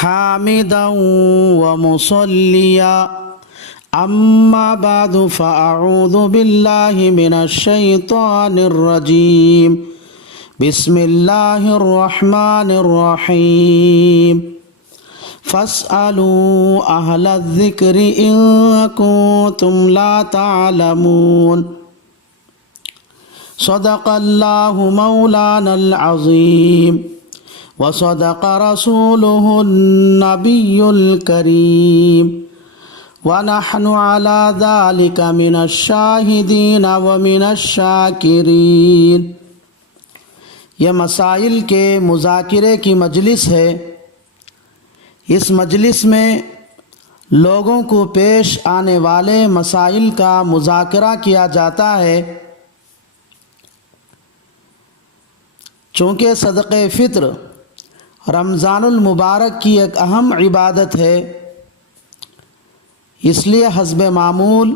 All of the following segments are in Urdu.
حامدا ومصليا أما بعد فأعوذ بالله من الشيطان الرجيم بسم الله الرحمن الرحيم فاسألوا أهل الذكر إن كنتم لا تعلمون صدق الله مولانا العظيم وصدق رسوله النبي الكريم ونحن على ذلك من الشاہدین ومن الشاکرین۔ یہ مسائل کے مذاکرے کی مجلس ہے۔ اس مجلس میں لوگوں کو پیش آنے والے مسائل کا مذاکرہ کیا جاتا ہے۔ چونکہ صدقہ فطر رمضان المبارک کی ایک اہم عبادت ہے، اس لیے حسب معمول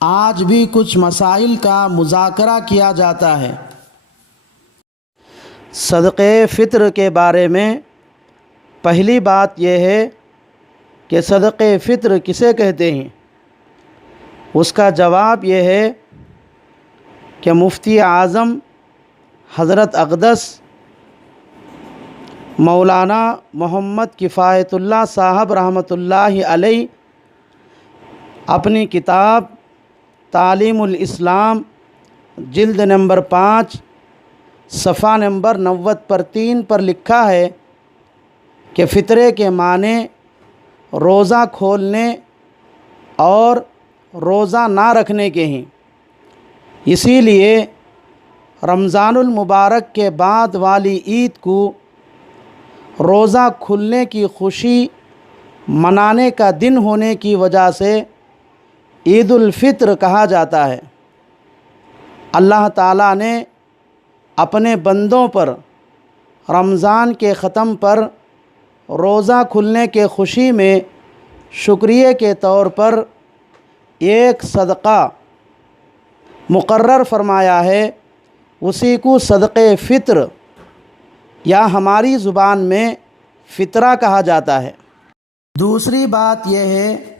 آج بھی کچھ مسائل کا مذاکرہ کیا جاتا ہے۔ صدقہ فطر کے بارے میں پہلی بات یہ ہے کہ صدقہ فطر کسے کہتے ہیں؟ اس کا جواب یہ ہے کہ مفتی اعظم حضرت اقدس مولانا محمد کفایت اللہ صاحب رحمۃ اللہ علیہ اپنی کتاب تعلیم الاسلام جلد نمبر 5 صفحہ نمبر 90 پر لکھا ہے کہ فطرے کے معنی روزہ کھولنے اور روزہ نہ رکھنے کے ہیں۔ اسی لیے رمضان المبارک کے بعد والی عید کو روزہ کھلنے کی خوشی منانے کا دن ہونے کی وجہ سے عید الفطر کہا جاتا ہے۔ اللہ تعالیٰ نے اپنے بندوں پر رمضان کے ختم پر روزہ کھلنے کے خوشی میں شکریہ کے طور پر ایک صدقہ مقرر فرمایا ہے، اسی کو صدقہ فطر یا ہماری زبان میں فطرہ کہا جاتا ہے۔ دوسری بات یہ ہے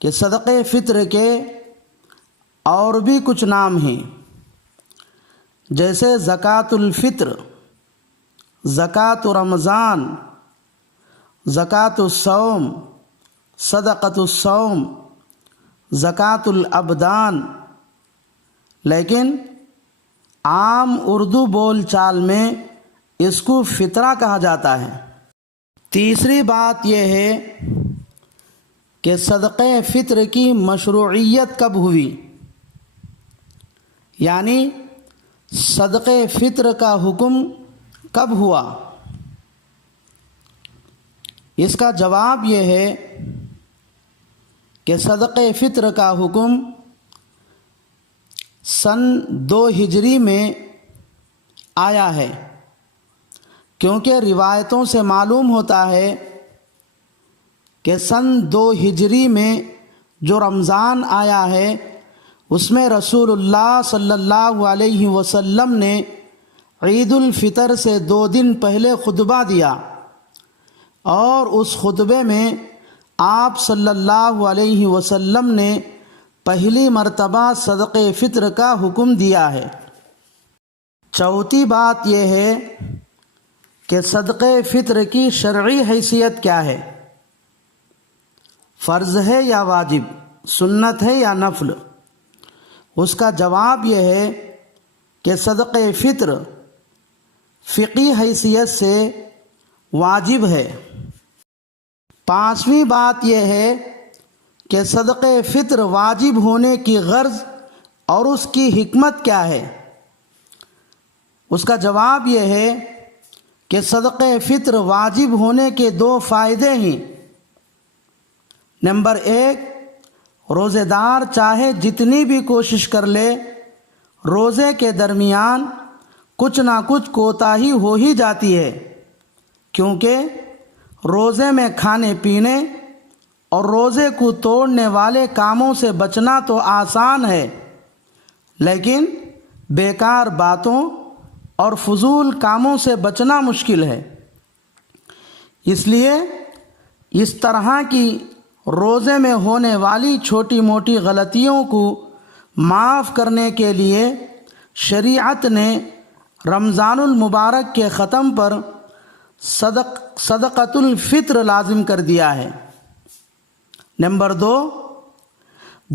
کہ صدقہ فطر کے اور بھی کچھ نام ہیں، جیسے زکوٰۃ الفطر، زکوٰۃ رمضان، زکوٰۃ الصوم، صدقۃ الصوم، زکوٰۃ الابدان، لیکن عام اردو بول چال میں اس کو فطرہ کہا جاتا ہے۔ تیسری بات یہ ہے کہ صدقہ فطر کی مشروعیت کب ہوئی، یعنی صدقہ فطر کا حکم کب ہوا؟ اس کا جواب یہ ہے کہ صدقہ فطر کا حکم سن 2 ہجری میں آیا ہے، کیونکہ روایتوں سے معلوم ہوتا ہے کہ سن 2 ہجری میں جو رمضان آیا ہے اس میں رسول اللہ صلی اللہ علیہ وسلم نے عید الفطر سے 2 دن پہلے خطبہ دیا، اور اس خطبے میں آپ صلی اللہ علیہ وسلم نے پہلی مرتبہ صدقہ فطر کا حکم دیا ہے۔ چوتھی بات یہ ہے کہ صدقہ فطر کی شرعی حیثیت کیا ہے؟ فرض ہے یا واجب، سنت ہے یا نفل؟ اس کا جواب یہ ہے کہ صدقہ فطر فقہی حیثیت سے واجب ہے۔ پانچویں بات یہ ہے کہ صدقہ فطر واجب ہونے کی غرض اور اس کی حکمت کیا ہے؟ اس کا جواب یہ ہے کہ صدقہ فطر واجب ہونے کے 2 فائدے ہیں۔ نمبر 1، روزے دار چاہے جتنی بھی کوشش کر لے، روزے کے درمیان کچھ نہ کچھ کوتاہی ہو ہی جاتی ہے، کیونکہ روزے میں کھانے پینے اور روزے کو توڑنے والے کاموں سے بچنا تو آسان ہے، لیکن بیکار باتوں اور فضول کاموں سے بچنا مشکل ہے۔ اس لیے اس طرح کی روزے میں ہونے والی چھوٹی موٹی غلطیوں کو معاف کرنے کے لیے شریعت نے رمضان المبارک کے ختم پر صدقۃ الفطر لازم کر دیا ہے۔ نمبر 2،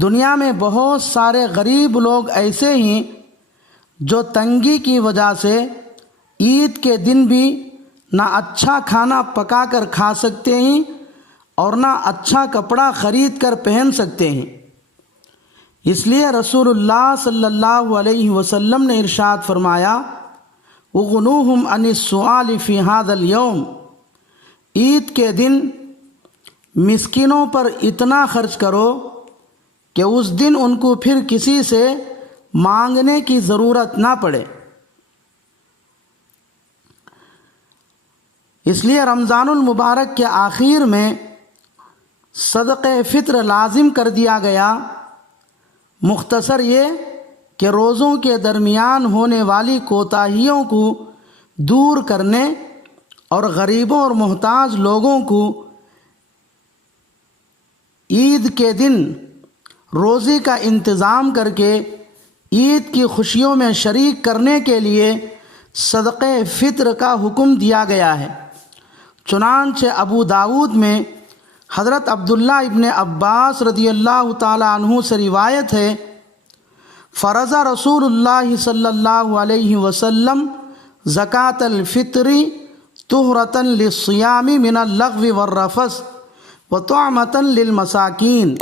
دنیا میں بہت سارے غریب لوگ ایسے ہیں جو تنگی کی وجہ سے عید کے دن بھی نہ اچھا کھانا پکا کر کھا سکتے ہیں اور نہ اچھا کپڑا خرید کر پہن سکتے ہیں۔ اس لیے رسول اللہ صلی اللہ علیہ وسلم نے ارشاد فرمایا، اغنوہم عن السؤال فی ھذا اليوم، عید کے دن مسکینوں پر اتنا خرچ کرو کہ اس دن ان کو پھر کسی سے مانگنے کی ضرورت نہ پڑے۔ اس لیے رمضان المبارک کے آخر میں صدقہ فطر لازم کر دیا گیا۔ مختصر یہ کہ روزوں کے درمیان ہونے والی کوتاہیوں کو دور کرنے اور غریبوں اور محتاج لوگوں کو عید کے دن روزی کا انتظام کر کے عید کی خوشیوں میں شریک کرنے کے لیے صدقہ فطر کا حکم دیا گیا ہے۔ چنانچہ ابو داؤد میں حضرت عبداللہ ابن عباس رضی اللہ تعالی عنہ سے روایت ہے، فرض رسول اللہ صلی اللہ علیہ وسلم زکاة الفطر طہرة للصیام من اللغو والرفث وطعمة للمساکین۔